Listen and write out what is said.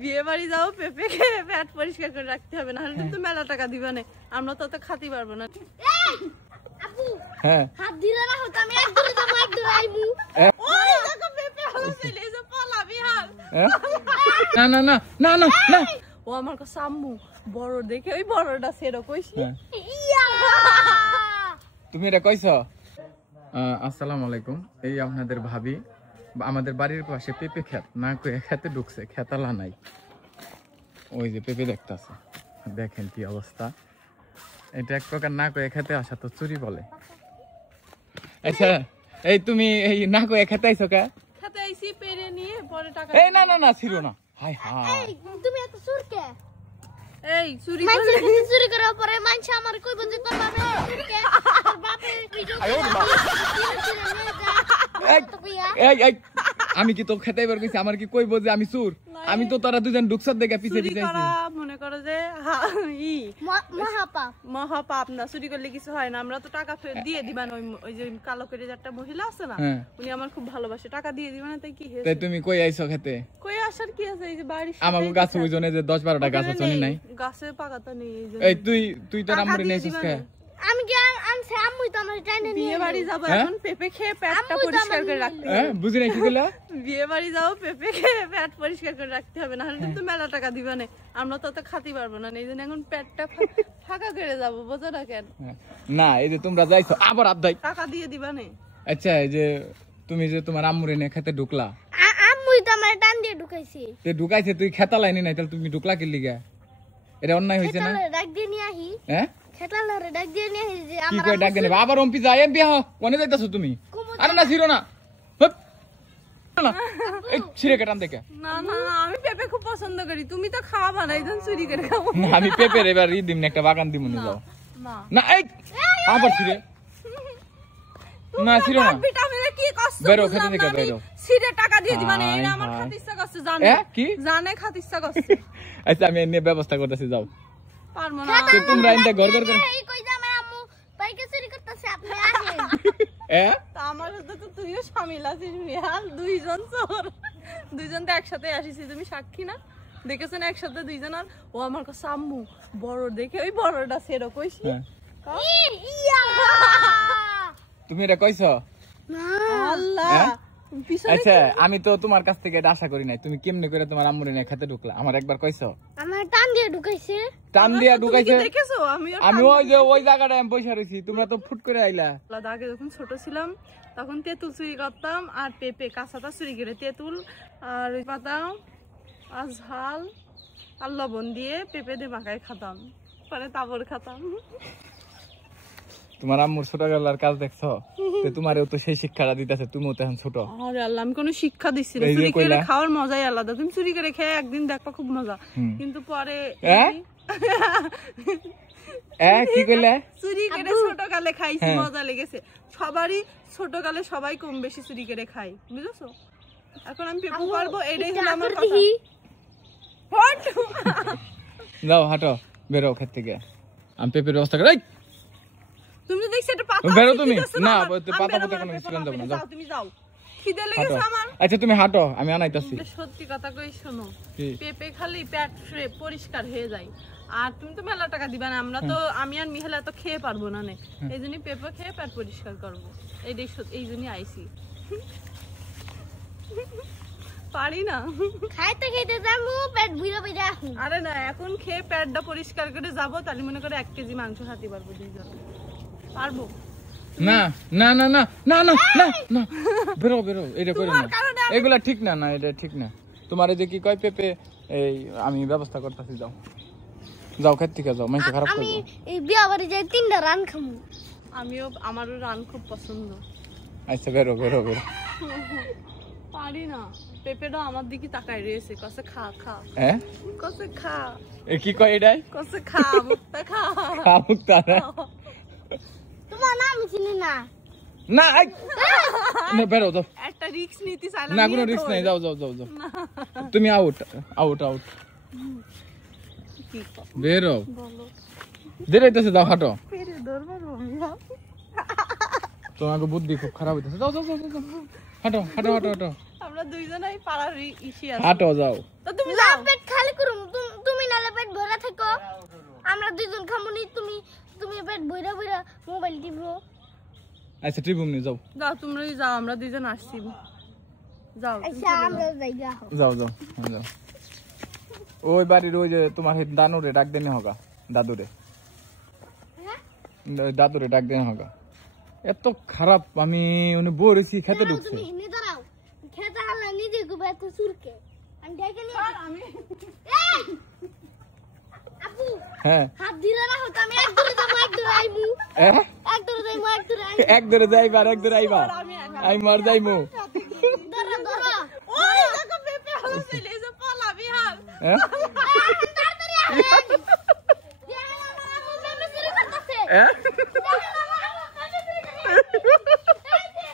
বিয়ে বাড়ি যাও পেঁপে খেয়ে পেট পরিষ্কার করে রাখতে হবে, না হলে কিন্তু মেলা টাকা দিবা না, আমরা তো খাতে পারবো না। আপু হ্যাঁ হাত দিলে না হতো আমি এক দূরে যাবো এক দূরে আইমু। ওই দেখো পেঁপে হচ্ছে এই যে পলাবি হাল। না না না না না না ও আমার কাছে আম্মু বড় দেখে ওই বড়টা সেরো কইছি। ইয়া তুমি এটা কইছো? আসসালামু আলাইকুম। এই আপনাদের ভাবি আমাদের বাড়ির পাশে পেঁপে ক্ষেত না কয়ে খেতে ঢুকছে, খেতালা নাই, ওই যে পেঁপে দেখতেছে, দেখেন কি অবস্থা। এটা এক প্রকার না কয়ে খেতে আসা তো চুরি বলে। আচ্ছা এই তুমি এই না কয়ে খেতে আইছো কে? খেতে আইছি পেরে নিয়ে পরে টাকা। এই না না না ছিল না, হাই হাই তুমি এত সুরকে এই চুরি মানছে করে কিন্তু চুরি করার পরে মানছে আমার কই বন্ধু তোর বাপে সুরকে তোর বাপে ভিডিও এই এই আমি কি তো খেতে এবার গেছি, আমার কি কইবো যে আমি চুর? আমি তো তোরা দুজন ঢুকছার দেখে পিছে চুরি পিছে করা মনে করো যে মহাপাপ মহাপাপ না, চুরি করলে কিছু হয় না। আমরা তো টাকা ফেরত দিয়ে দিবা না। ওই যে কালো করে একটা মহিলা আছে না, হ্যাঁ। উনি আমার খুব ভালোবাসে, টাকা দিয়ে দিবা না, তাই কি হয়েছে? তাই তুমি কই আইছো খেতে? কই আসার কি আছে, এই যে বাড়ির আমাকে গাছ ওইজনে যে 10-12টা গাছ আছে নাই, গাছে পাকাতা নেই। এই যে এই তুই তো নাম্বারে নেছিস কে? আমি কি আনছে আম্মুই তো আমার টাইনে নিয়ে বিয়ে বাড়ি যাবো হ্যাঁ? এখন পেঁপে খেয়ে পেটটা পরিষ্কার করে রাখতে হবে। হ্যাঁ বুঝি নাই কি কইলা? বিয়ে বাড়ি যাও পেঁপে খেয়ে পেট পরিষ্কার করে রাখতে হবে, না হলে কিন্তু মেলা টাকা দিবা না, আমরা তো খাতে পারবো না। এই জন্য এখন পেটটা ফাঁকা করে যাবো, বোঝো না কেন? না এই যে তোমরা যাইছো আবার আদাই টাকা দিয়ে দিবা না। আচ্ছা এই যে তুমি যে তোমার আম্মুরে নিয়ে খেতে ঢুকলা, আম্মুই তো আমার টান দিয়ে ঢুকাইছি। তে ঢুকাইছে তুই খেতা লাইনি নাই, তাহলে তুমি ঢুকলা কি লিগা? এটা অন্যায় হইছে না? খেতালে ডাক দিয়ে নিয়ে আহি, হ্যাঁ খেতালে ডাক দিয়ে নিয়ে আহি যে কি আমার কই ডাক দেনে আবার অম্পি যায় এমপি হ কোনে যাইতাছো তুমি? আরে না ছিল না হপ না এই ছিড়ে কাটান দেখে। না না না, আমি পেঁপে খুব পছন্দ করি, তুমি তো খাওয়া না, এই জন্য চুরি করে খাবো। না আমি পেপের এবার ই দিম না, একটা বাগান দিমু নি যাও না না। এই আবার ছিড়ে না ছিল না, ভিটামিনে কি কষ্ট বেরো খেতে থেকে বেরো। সিরে টাকা দিয়ে দিবা না, এরা হায় আমার হায়। খাতে ইচ্ছা করছে, জানে কি জানে খাতে ইচ্ছা করছে। আচ্ছা আমি এনে ব্যবস্থা করতেছি, যাও পারবো না। তো তোমরা ইনটা ঘর ঘর করে এই কই যে আমার আম্মু বাইকে চুরি করতেছে, আপনি আসেন। তা আমার সাথে তো তুইও শামিল আছিস মিয়াল, দুইজন চোর, দুইজন তো একসাথে আসিছি, তুমি সাক্ষী না? দেখেছো না একসাথে দুইজন। আর ও আমার কাছে আম্মু বড় দেখে ওই বড়টা সেরো কইছি। হ্যাঁ। ইয়া তুমি এটা কইছো? আল্লাহ হ্যাঁ? পিছনে আচ্ছা আমি তো তোমার কাছ থেকে এটা আশা করি নাই, তুমি কেমনে করে তোমার আম্মুরে নিয়ে খেতে ঢুকলা? আমার একবার কইছো আমার টান দিয়ে ঢুকাইছে। টান দিয়া তুমি কি ঢুকাইছে? দেখেছো? আমি আমি ওই যে ওই জায়গাটায় আমি বসে রইছি, তোমরা তো ফুট করে আইলা। আগে যখন ছোট ছিলাম তখন তেঁতুল চুরি করতাম, আর পেঁপে কাঁচাটা চুরি করে তেঁতুল আর ওই পাতা আর ঝাল আর লবণ দিয়ে পেঁপে দিয়ে মাখায় খাতাম, পরে তাবর খাতাম। তোমার আম্মুর ছোটবেলার কাজ দেখছো? তো তোমারও তো সেই শিক্ষাটা দিতেছে, তুমিও তো এখন ছোট। আরে আল্লাহ, আমি কোনো শিক্ষা দিচ্ছি না, এই যে চুরি করে কইলা। খাওয়ার মজাই আলাদা। তুমি চুরি করে খেয়ে একদিন দেখবা খুব মজা, কিন্তু পরে কি কইলে? চুরি করে ছোটকালে খাইছি, মজা লেগেছে। সবারই ছোটকালে সবাই কম বেশি চুরি করে খাই, বুঝেছো? এখন আমি পেঁপে পারবো, এটাই হলো আমার কথা। হট! যাও হাঁটো, বেরো ক্ষেত থেকে, আমি পেঁপের ব্যবস্থা করে। তুমি তো দেখছি একটা পাতা বেরো আছে, তুমি। দিতেছো না, আমার। পাতা আমি পাতা বেরোবো কোনো না, কিছু পেঁপে যাবে না, পাবো যাও। তুমি যাও, খিদে হাঁটো। লেগেছে আমার। আচ্ছা তুমি হাঁটো, আমি আনাইতাছি। সত্যি কথা কই শোনো, কি? পেঁপে খালি পেট পরিষ্কার হয়ে যায়। আর তুমি তো মেলা টাকা দিবা না, আমরা তো আমি আর মিহালা তো খেয়ে পারবো না, এই জন্যই পেঁপে খেয়ে পেট পরিষ্কার করবো, এই জন্যই আইসি। পারি না, খাইতে খাইতে যামু পেট ভুইরা ভুইরা আসুন। আরে না, এখন খেয়ে পেটটা পরিষ্কার করে যাবো, তাহলে মনে করে 1 কেজি মাংস খাতে পারবো দুইজন, পারবো। না না না না না না না না, বেরো বেরো, এটা করো না, তোমার কারণে এগুলা ঠিক না, না এটা ঠিক না। তোমার এই যে কি কয় পেঁপে, এই আমি ব্যবস্থা করতেছি, যাও যাও ক্ষেত থেকে যাও, মানুষ খারাপ আমি করবো। এই বিয়া বাড়ি যাই 3টা রান খামু। আমারও রান খুব পছন্দ। আচ্ছা বেরো বেরো বেরো। পারি না, পেঁপেটা আমার দিকে তাকায় রয়েছে, কসে খা খা, হ্যাঁ কসে খা, এ কি কয় এটাই? কসে খা, মুক্তা খা। মুক্তা না তোমার নাম চিনি না। না, এই, না বেরো যাও। একটা রিস্ক নিতে চাইলাম, না কোনো রিস্ক নাই, যাও যাও যাও যাও, তুমি আউট আউট আউট, কি কর, বেরো, বলো। বেরাইতেছে, যাও হাঁটো। পেরে ধরবার ভূমিকা। তোমাকে বুদ্ধি খুব খারাপ হইতেছে, যাও যাও যাও যাও, হাঁটো হাঁটো হাঁটো হাঁটো। আমরা দুইজনেই পাড়ার ইসি আছি হাঁটো যাও তো তুমি না যাও পেট খালি করুম তুমি নালে পেট ভরা থাকো আমরা দুইজন খামুনি তুমি পেট ভরা ভরা মোবাইল টিপো আচ্ছা ট্রিবুম নিয়ে যাও যাও তোমরা যাও আমরা দুইজন আসছি যাও তুমি আচ্ছা চলে আমরা যাও। যাইগা যাও যাও যাও ওই বাড়ির ওই যে তোমার দানুরে ডাক দেনে হোগা দাদুরে দাদুরে ডাক দেনে হোগা এত খারাপ আমি উনি বলেছি খেতে ঢুকছে তুমি হিনে দাঁড়াও খেতে হালা নিজে গুবে তো সুরকে আমি ডেকে নিয়ে আমি এই আপু হ্যাঁ হাত দিলে না হতো আমি এক দূরে যাবো এক দূরে আইমু হ্যাঁ? এক দূরে যাইমু এক দূরে আইমু এক ধরে যাইবা আর এক ধরে আইবা আই মার যাইমু ধরো ধরো ওই দেখো পেপে হলো চলে এসে পালাবি হাল হ্যাঁ তাড়াতাড়ি আসেন দেখেন আমার আম্মু মেমে চুরি করতেছে হ্যাঁ দেখেন আমার আম্মু মেমে চুরি করতেছে